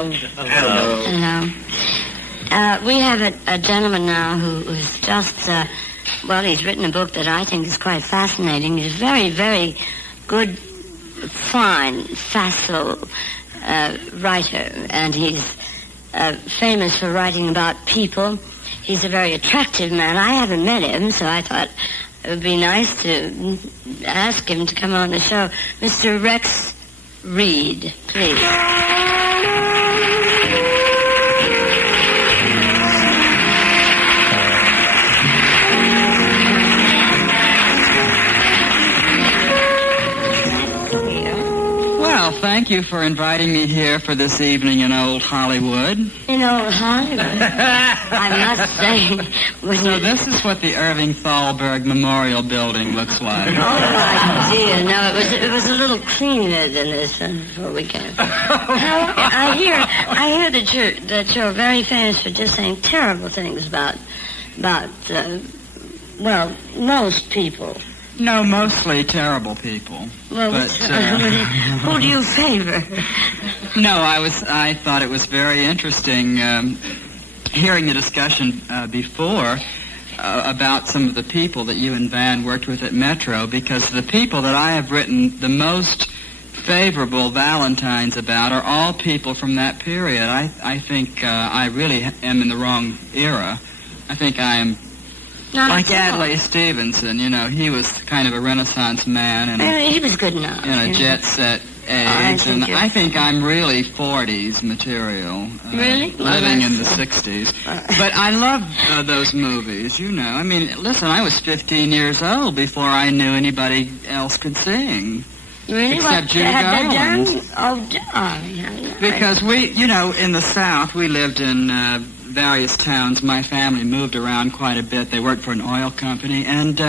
Hello. Hello. Hello. We have a gentleman now who's just, he's written a book that I think is quite fascinating. He's a very, very good, fine, facile writer, and he's famous for writing about people. He's a very attractive man. I haven't met him, so I thought it would be nice to ask him to come on the show. Mr. Rex Reed, please. Well, thank you for inviting me here for this evening in Old Hollywood. In Old Hollywood? I must say. So this is what the Irving Thalberg Memorial Building looks like. Oh, my dear. No, it was a little cleaner than this before we came. I hear that you're very famous for just saying terrible things about most people. No, mostly terrible people. Well, but, who do you favor? No, I thought it was very interesting hearing the discussion before about some of the people that you and Van worked with at Metro, because the people that I have written the most favorable Valentines about are all people from that period. I think I really am in the wrong era. I think I am... Like Adlai Stevenson, he was kind of a Renaissance man. He was good enough. In a jet-set age. I think I'm really 40s material. Really? Living in the 60s. But I love those movies, I mean, listen, I was 15 years old before I knew anybody else could sing. Really? Except Judy Garland. Oh, because we, in the South, we lived in... various towns. My family moved around quite a bit. They worked for an oil company, and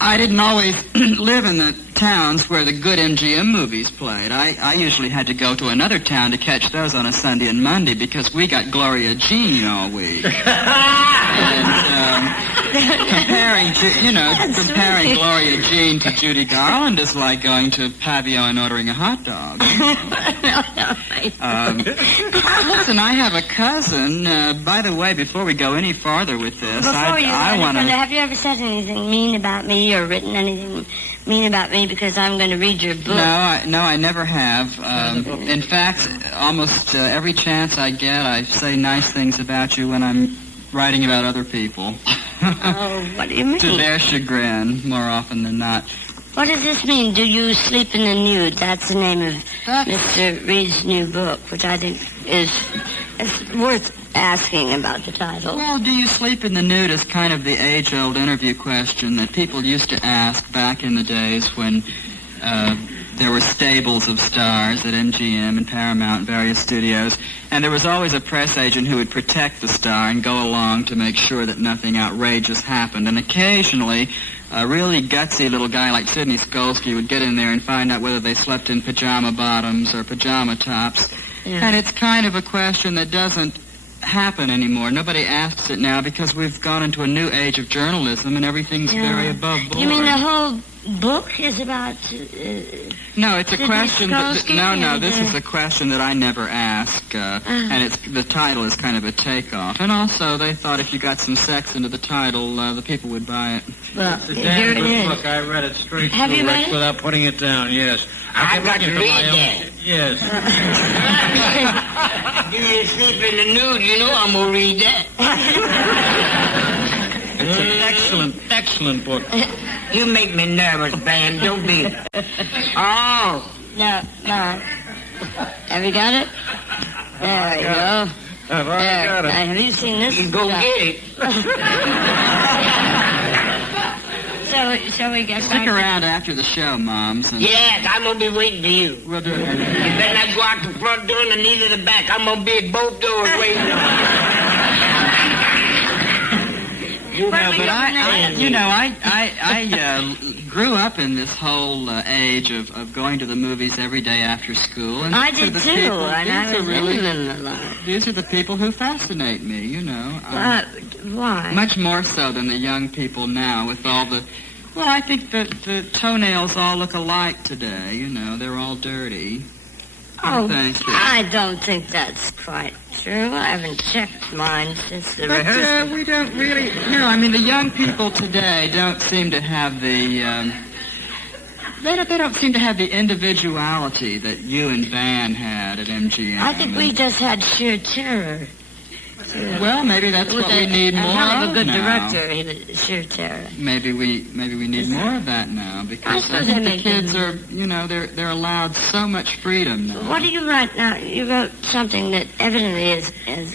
I didn't always live in the towns where the good MGM movies played. I usually had to go to another town to catch those on a Sunday and Monday because we got Gloria Jean all week. And comparing Gloria Jean to Judy Garland is like going to Pavillon and ordering a hot dog. Listen, I have a cousin. By the way, before we go any farther with this, I want to... Have you ever said anything mean about me or written anything mean about me because I'm going to read your book? No, I never have. In fact, almost every chance I get, I say nice things about you when I'm writing about other people. Oh, what do you mean? To their chagrin, more often than not. What does this mean? Do you sleep in the nude? That's the name of Mr. Reed's new book, which I think is worth asking about the title. Well, do you sleep in the nude is kind of the age-old interview question that people used to ask back in the days when there were stables of stars at MGM and Paramount and various studios, and there was always a press agent who would protect the star and go along to make sure that nothing outrageous happened. And occasionally, a really gutsy little guy like Sidney Skolsky would get in there and find out whether they slept in pajama bottoms or pajama tops. Yeah. And it's kind of a question that doesn't happen anymore. Nobody asks it now because we've gone into a new age of journalism and everything's very above board. You mean the whole book is about... No, it's a question that... This is a question that I never ask, and the title is kind of a takeoff. And also, they thought if you got some sex into the title, the people would buy it. Well, it's a damn good book. I read it straight through, Rex, without putting it down, yes. I've got to read that. Yes. You sleep in the nude, I'm going to read that. It's an excellent book. You make me nervous, Van. Don't be. Oh. No. Have you got it? There you go. I've already got it. Have you seen this? You go get it. Shall we get Stick around after the show, Moms. Yes, I'm going to be waiting for you. We'll do it. You better not go out the front door and neither the back. I'm going to be at both doors waiting on you. I grew up in this whole age of going to the movies every day after school. And I did too, and I was in them a lot. These are the people who fascinate me, Why? Much more so than the young people now with all the... Well, I think the toenails all look alike today, they're all dirty. Oh, thank you. I don't think that's quite true. I haven't checked mine since the rehearsal. We don't really... No, I mean, the young people today don't seem to have the... They don't seem to have the individuality that you and Van had at MGM. I think we just had sheer terror. Well, maybe that's what we need more of a good now. director, he was sheer terror. Maybe we need more of that now, because I think the kids are, they're allowed so much freedom now. What do you write now? You wrote something that evidently has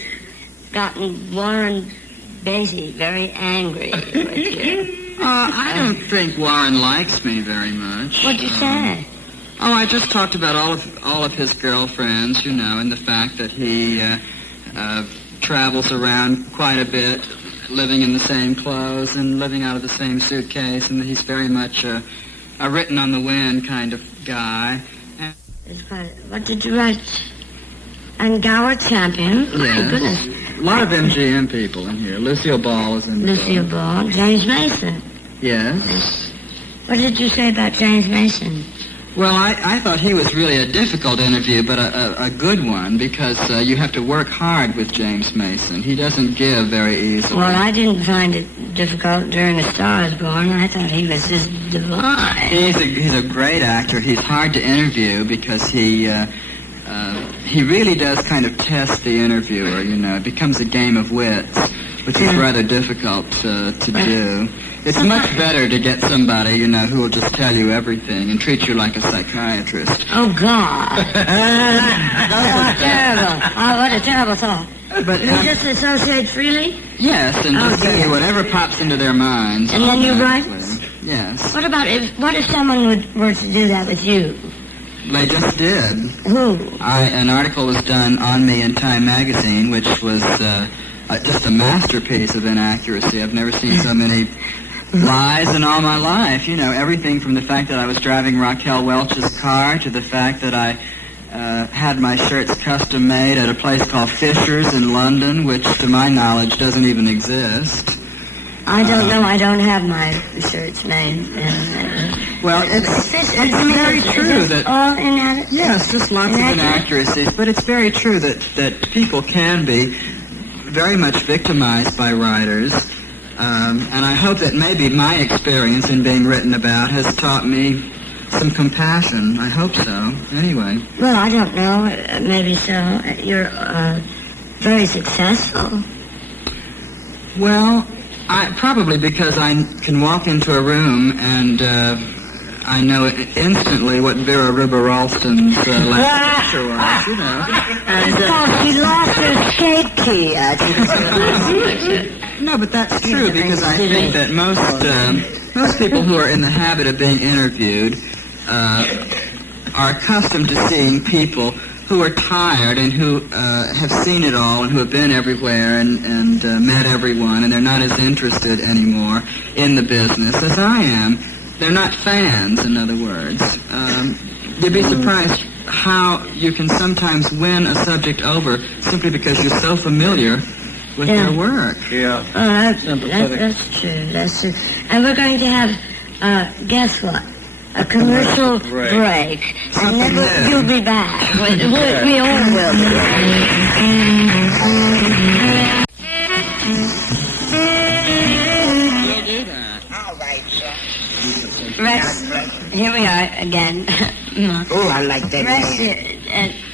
gotten Warren Beatty very angry with you. I don't think Warren likes me very much. What'd you say? I just talked about all of his girlfriends, and the fact that he travels around quite a bit, living in the same clothes and living out of the same suitcase, and he's very much a written on the wind kind of guy. What did you write? And Gower Champion? Yes. My goodness. A lot of MGM people in here. Lucille Ball is in the Lucille Ball. James Mason. Yes. What did you say about James Mason? Well, I thought he was really a difficult interview, but a good one, because you have to work hard with James Mason. He doesn't give very easily. Well, I didn't find it difficult during A Star Is Born. I thought he was just divine. He's a great actor. He's hard to interview because he really does kind of test the interviewer, It becomes a game of wits, which is rather difficult to do. It's much better to get somebody, who will just tell you everything and treat you like a psychiatrist. Oh, God. That's terrible. Oh, what a terrible thought. But you just associate freely? Yes, and just say whatever pops into their minds. And then you write? Yes. What if someone were to do that with you? They just did. Who? An article was done on me in Time magazine, which was just a masterpiece of inaccuracy. I've never seen so many lies in all my life. Everything from the fact that I was driving Raquel Welch's car to the fact that I had my shirts custom made at a place called Fisher's in London, which to my knowledge doesn't even exist. I don't know. I don't have my shirts made. Well, it's very true that... all inaccuracies? Yes, just lots of inaccuracies. But it's very true that people can be very much victimized by writers. And I hope that maybe my experience in being written about has taught me some compassion. I hope so. Anyway. Well, I don't know. Maybe so. You're very successful. Well, probably because I can walk into a room and I know instantly what Vera Rubber-Ralston's last picture was, And she lost her skate key. No, but that's true, because I think that most people who are in the habit of being interviewed are accustomed to seeing people who are tired and who have seen it all and who have been everywhere and met everyone, and they're not as interested anymore in the business as I am. They're not fans, in other words. You'd be surprised how you can sometimes win a subject over simply because you're so familiar with their work. Yeah. Oh, that's true. That's true. And we're going to have, guess what? A commercial break. And then you'll be back. We all will be We'll do that. All right, sir. Rex, here we are again. Oh, I like that Rex,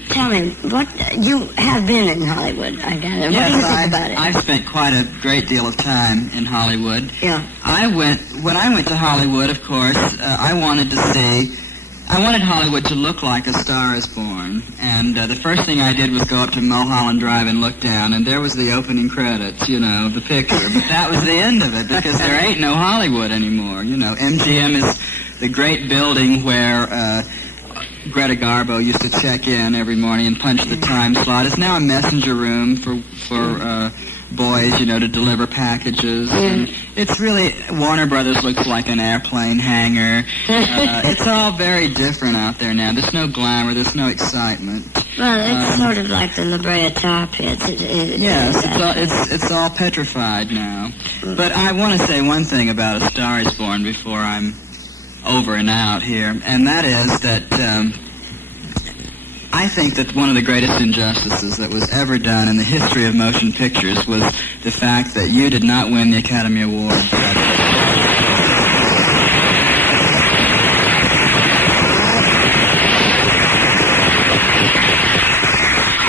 tell me, what you have been in Hollywood, I gather. What do you think about it? I've spent quite a great deal of time in Hollywood. Yeah. When I went to Hollywood, of course, I wanted Hollywood to look like A Star Is Born. And the first thing I did was go up to Mulholland Drive and look down, and there was the opening credits, the picture. But that was the end of it, because there ain't no Hollywood anymore. MGM is the great building where Greta Garbo used to check in every morning and punch the time slot. It's now a messenger room for boys, to deliver packages. And it's really, Warner Brothers looks like an airplane hangar. It's all very different out there now. There's no glamour, there's no excitement. Well, it's sort of like the La Brea Tar Pits. Yes, it's all petrified now. But I want to say one thing about A Star Is Born before I'm over and out here, and that is that I think that one of the greatest injustices that was ever done in the history of motion pictures was the fact that you did not win the Academy Award for that.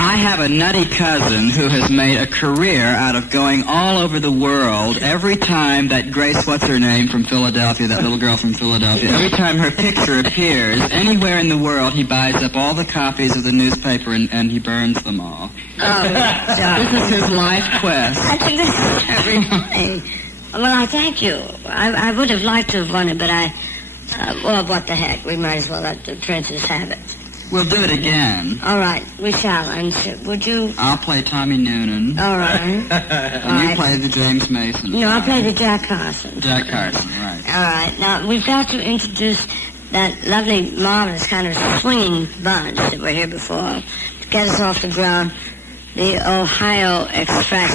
I have a nutty cousin who has made a career out of going all over the world every time that Grace, what's her name, from Philadelphia, that little girl from Philadelphia, every time her picture appears anywhere in the world, he buys up all the copies of the newspaper and he burns them all. Oh, this is his life quest. I think this is very funny. Well, I thank you. I would have liked to have won it, but well, what the heck. We might as well let the princess have it. We'll do it again. All right, we shall. And would you... I'll play Tommy Noonan. All right. And you play the James Mason. No, I'll play the Jack Carson. Jack Carson, right. All right. Now, we've got to introduce that lovely, marvelous kind of swinging bunch that were here before to get us off the ground. The Ohio Express.